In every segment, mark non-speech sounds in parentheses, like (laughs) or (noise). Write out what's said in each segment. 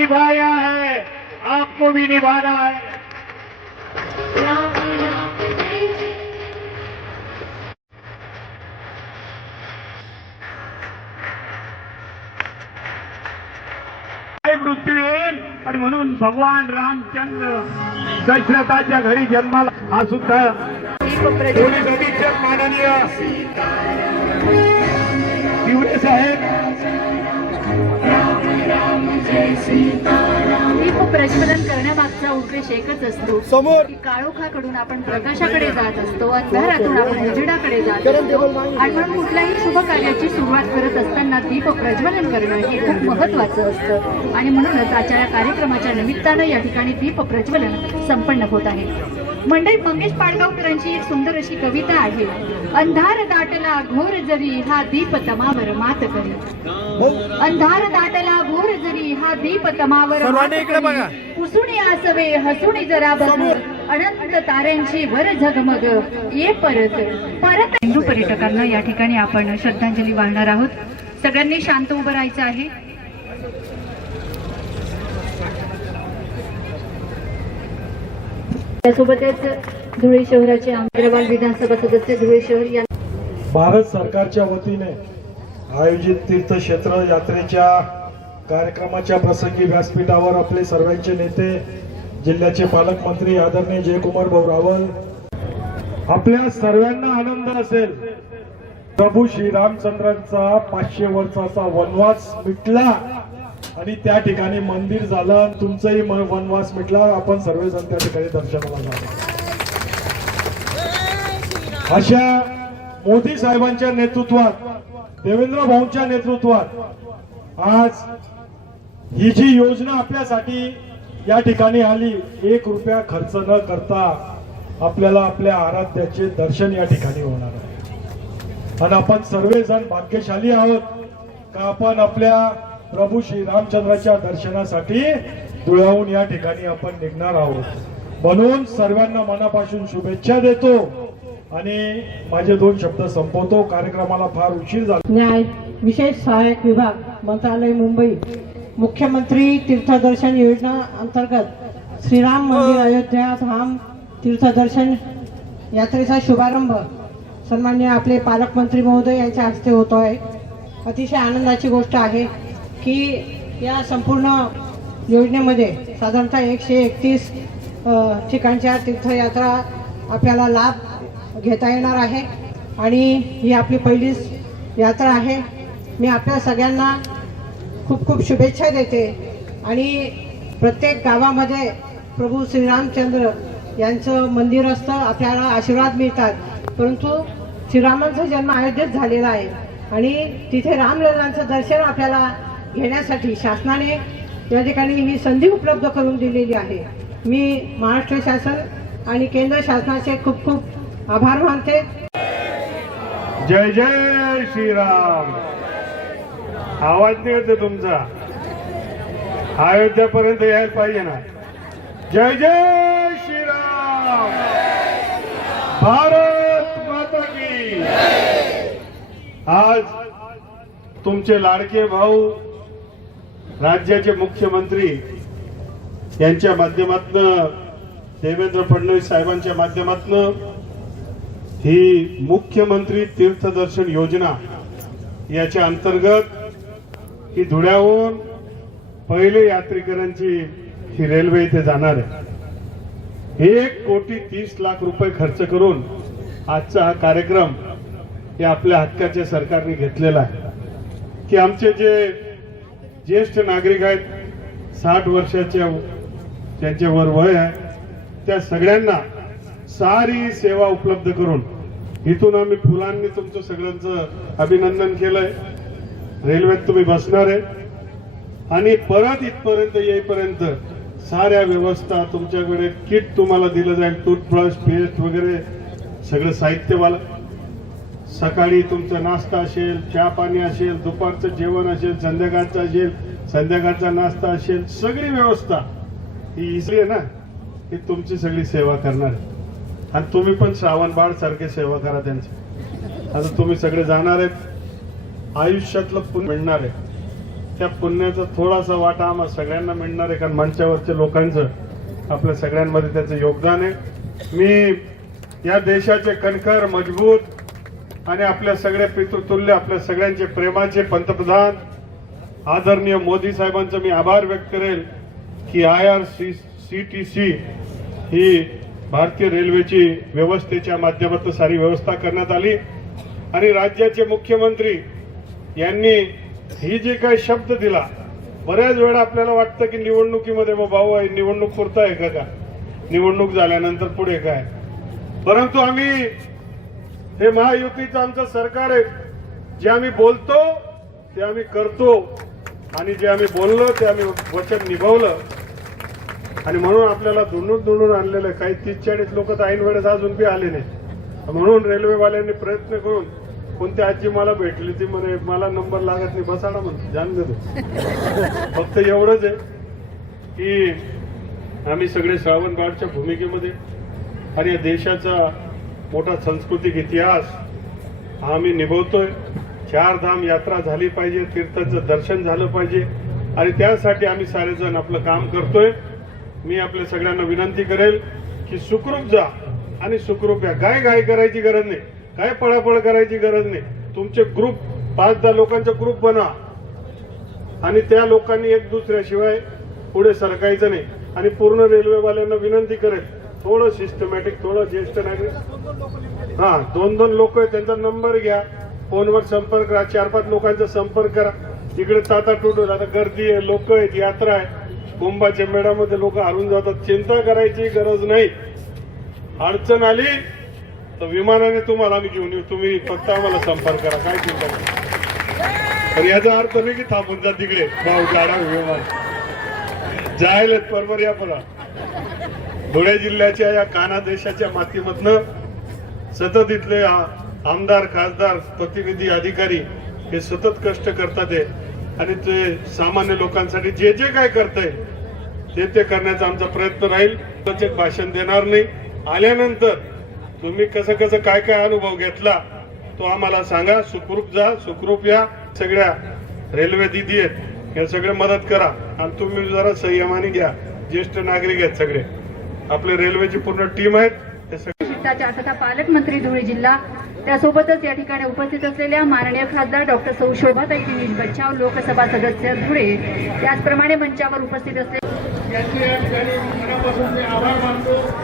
निभाया है आपको भी निभाना है। मृत्यू येईल आणि म्हणून भगवान रामचंद्र दशरथाच्या घरी जन्माला हा सुद्धा पोलीस अधीक्षक माननीय साहेब दीप प्रज्वलन करण्यामागचा उद्देश एकच असतो समोर. की काळोखाकडून आपण प्रकाशाकडे जात असतो अंधारातून आपण उजेडाकडे जात असतो. आणि म्हणून कुठल्याही शुभ कार्याची सुरुवात करत असताना दीप प्रज्वलन करणं हे खूप महत्वाचं असतं. आणि म्हणूनच आजच्या या कार्यक्रमाच्या निमित्तानं या ठिकाणी दीप प्रज्वलन संपन्न होत आहे. मंडळी मंगेश पाडगावकरांची एक सुंदर अशी कविता आहे. अंधार दाटला घोर जरी हा दीप तमावर मात करी. अंधार दाटला घोर जरी हा दीप तमावर. पुसुणी आसवे हसुणी जरा बघ. अनंत ताऱ्यांची वर झगमग. ये परत. परत हिंदू पर्यटकांना या ठिकाणी आपण श्रद्धांजली वाहणार आहोत. सगळ्यांनी शांत उभं राहायचं आहे. त्यासोबतच धुळे शहराचे अग्रवाल विधानसभा सदस्य धुळे शहर या भारत सरकारच्या वतीने आयोजित तीर्थक्षेत्र यात्रेच्या कार्यक्रमाच्या प्रसंगी व्यासपीठावर आपले सर्वांचे नेते जिल्ह्याचे पालकमंत्री आदरणीय जयकुमार भाऊ रावल आपल्या सर्वांना आनंद असेल. प्रभू श्रीरामचंद्रांचा पाचशे वर्षाचा वनवास मिटला आणि त्या ठिकाणी मंदिर झालं तुमचंही वनवास मिटला. आपण सर्वजण त्या ठिकाणी दर्शनाला जातो अशा मोदी साहेबांच्या नेतृत्वात देवेंद्र भाऊंच्या नेतृत्वात आज ही जी योजना आपल्यासाठी या ठिकाणी आली एक रुपया खर्च न करता आपल्याला आपल्या आराध्याचे दर्शन या ठिकाणी होणार आहे. आणि आपण सर्वजण भाग्यशाली आहोत का आपण आपल्या प्रभू श्री रामचंद्राच्या दर्शनासाठी धुळ्याहून या ठिकाणी आपण निघणार आहोत. म्हणून सर्वांना मनापासून शुभेच्छा देतो आणि माझे दोन शब्द संपवतो. कार्यक्रमाला फार उशीर झाला. न्याय विशेष सहाय्यक विभाग मंत्रालय मुंबई. मुख्यमंत्री तीर्थदर्शन योजना अंतर्गत श्रीराम मंदिर अयोध्या धाम तीर्थदर्शन यात्रेचा शुभारंभ सन्मान्य आपले पालकमंत्री महोदय यांच्या हस्ते होतो आहे अतिशय आनंदाची गोष्ट आहे की या संपूर्ण योजनेमध्ये साधारणतः एकशे एकतीस ठिकाणच्या तीर्थयात्रा आपल्याला लाभ घेता येणार आहे. आणि ही आपली पहिलीच यात्रा आहे. मी आपल्या सगळ्यांना खूप खूप शुभेच्छा देते. आणि प्रत्येक गावामध्ये प्रभू श्रीरामचंद्र यांचं मंदिर असतं आपल्याला आशीर्वाद मिळतात. परंतु श्रीरामांचा जन्म अयोध्येत झालेला आहे. आणि तिथे रामलल्लांचं दर्शन आपल्याला घेण्यासाठी शासनाने या ठिकाणी ही संधी उपलब्ध करून दिलेली आहे. मी महाराष्ट्र शासन आणि केंद्र शासनाचे खूप खूप आभार मानते. जय जय श्रीराम. आवाज नाही होते तुमचा. अयोध्यापर्यंत यायला पाहिजे ना. जय जय श्रीराम. भारत माता की. आज तुमचे लाडके भाऊ राज्याचे मुख्यमंत्री यांच्या माध्यमातनं देवेंद्र फडणवीस साहेबांच्या माध्यमातनं ही मुख्यमंत्री तीर्थदर्शन योजना याच्या अंतर्गत की धुळ्याहून पहिले यात्रेकरांची ही रेल्वे इथे जाणार आहे. एक कोटी तीस लाख रुपये खर्च करून आजचा हा कार्यक्रम हे आपल्या हक्काच्या सरकारने घेतलेला आहे. की आमचे जे ज्येष्ठ नागरिक आहेत साठ वर्षाच्या त्यांच्यावर वय आहे त्या सगळ्यांना सारी सेवा उपलब्ध करून इथून आम्ही फुलांनी तुमचं सगळ्यांचं अभिनंदन केलंय. रेल्वेत तुम्ही बसणार आहे. आणि परत इथपर्यंत येईपर्यंत साऱ्या व्यवस्था तुमच्याकडे किट तुम्हाला दिलं जाईल टूथब्रश पेस्ट वगैरे सगळं साहित्यवाला. सकाळी तुमचा नाश्ता असेल चहा पाणी असेल दुपारचं जेवण असेल संध्याकाळचं असेल संध्याकाळचा नाश्ता असेल सगळी व्यवस्था ही इसली आहे ना? ही तुमची सगळी सेवा करणार आहे. आणि तुम्ही पण श्रावण बाळ सारखे सेवा करा त्यांची. आता तुम्ही सगळे जाणार आहेत. आयुष्यातलं पुण्य मिळणार आहे. त्या पुण्याचा थोडासा वाटा आम्हा सगळ्यांना मिळणार आहे कारण मंचावरच्या लोकांचं आपल्या सगळ्यांमध्ये त्याचं योगदान आहे. मी या देशाचे कणखर मजबूत आणि आपल्या सगळ्या पितृतुल्य आपल्या सगळ्यांचे प्रेमाचे पंतप्रधान आदरणीय मोदी साहेबांचा मी आभार व्यक्त करेल की I R C C T C ही भारतीय रेल्वेची व्यवस्थेच्या माध्यमातून सारी व्यवस्था करण्यात आली. आणि राज्याचे मुख्यमंत्री यांनी ही जी काही शब्द दिला बऱ्याच वेळा आपल्याला वाटतं की निवडणुकीमध्ये मग भाऊ आहे निवडणूक पुरता आहे का निवडणूक झाल्यानंतर पुढे काय? परंतु आम्ही हे महायुतीचं आमचं सरकार आहे. जे आम्ही बोलतो ते आम्ही करतो. आणि जे आम्ही बोललो ते आम्ही वचन निभावलं. आणि म्हणून आपल्याला दुंडून दुंडून आणलेलं आहे. काही तीस चाळीस लोक तर ऐन वेळेस अजून बी आले नाही म्हणून रेल्वेवाल्यांनी प्रयत्न करून कोणती आजी मला भेटली ती म्हणे मला नंबर लागत नाही बसाडा म्हणते जाण देतो. (laughs) फक्त एवढंच आहे की आम्ही सगळे श्रावणबाळच्या भूमिकेमध्ये आणि या देशाचा मोठा सांस्कृतिक इतिहास हा आम्ही निभवतोय. चार धाम यात्रा झाली पाहिजे तीर्थाचं दर्शन झालं पाहिजे आणि त्यासाठी आम्ही सारेजण आपलं काम करतोय. मी आपल्या सगळ्यांना विनंती करेल की सुखरूप जा आणि सुखरूप या. काय घाई करायची गरज नाही. काय पळापळ करायची गरज नाही. तुमचे ग्रुप पाच दहा लोकांचा ग्रुप बना. आणि त्या लोकांनी एक दुसऱ्याशिवाय पुढे सरकायचं नाही. आणि पूर्ण रेल्वेवाल्यांना विनंती करेल थोडं सिस्टमॅटिक थोडं ज्येष्ठ नागरिक. हा दोन दोन लोक आहेत त्यांचा नंबर घ्या. फोनवर संपर्क करा चार पाच लोकांचा संपर्क करा. इकडे ताता टुटू आता गर्दी आहे लोक आहेत यात्रा आहे. कुंभाच्या मेळ्यामध्ये लोक हरून जातात. चिंता करायची गरज नाही. अडचण आली तर विमानाने तुम्हाला आम्ही घेऊन येऊ. तुम्ही फक्त आम्हाला संपर्क करा. काय चिंता पण याचा अर्थ नाही की थांबून जा तिकडे. भाऊ गाडा विमान जायला बरोबर या पला धुळे जिल्ह्याच्या या काना देशाच्या मातीमधनं सतत इथले आमदार खासदार प्रतिनिधी अधिकारी हे सतत कष्ट करतात आहे आणि ते सामान्य लोकांसाठी जे जे काय करताय ते ते करण्याचा आमचा प्रयत्न राहील. त्याचे भाषण देणार नाही. आल्यानंतर तुम्ही कसं कसं काय काय अनुभव घेतला तो आम्हाला सांगा. सुखरूप जा सुखरूप या. सगळ्या रेल्वे दिदी आहेत हे सगळे मदत करा. आणि तुम्ही जरा संयमाने घ्या. ज्येष्ठ नागरिक आहेत सगळे. आपले रेल्वेची पूर्ण टीम आहेत. हे सगळे तथा पालकमंत्री धुळे जिल्हा. त्यासोबतच या ठिकाणी उपस्थित असलेल्या माननीय खासदार डॉक्टर सौ शोभाताई दिनेश बच्चाव लोकसभा सदस्य धुळे. त्याचप्रमाणे मंचावर उपस्थित असलेले यांचे या ठिकाणी मनापासून मी आभार मानतो.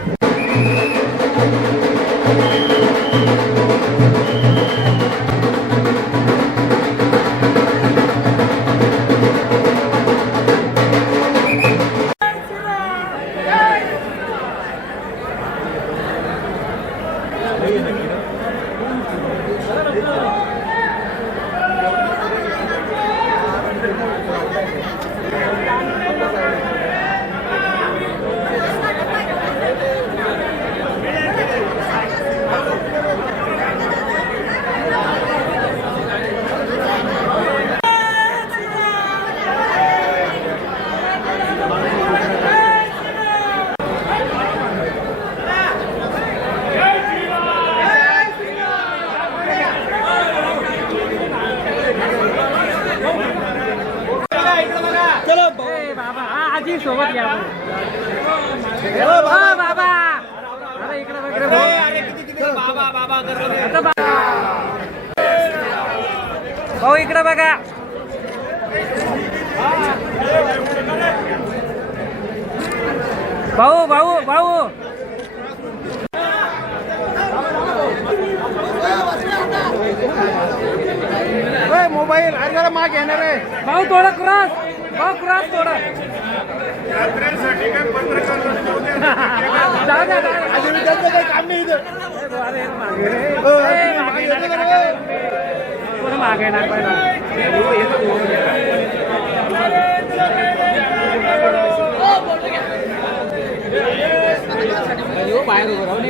Thank you. सोबत घ्या हो बाबा. अरे इकडे बघ. भाऊ इकडे बघा. भाऊ भाऊ भाऊ. मोबाईल. अरे जरा माग येणार आहे. भाऊ थोडं क्रॉस भाऊ क्रॉस थोडं. यात्रेसाठी काय पत्रकार. त्यांचं काही काम नाही इथं. अरे मागे पहिला. बाहेर उभं राहून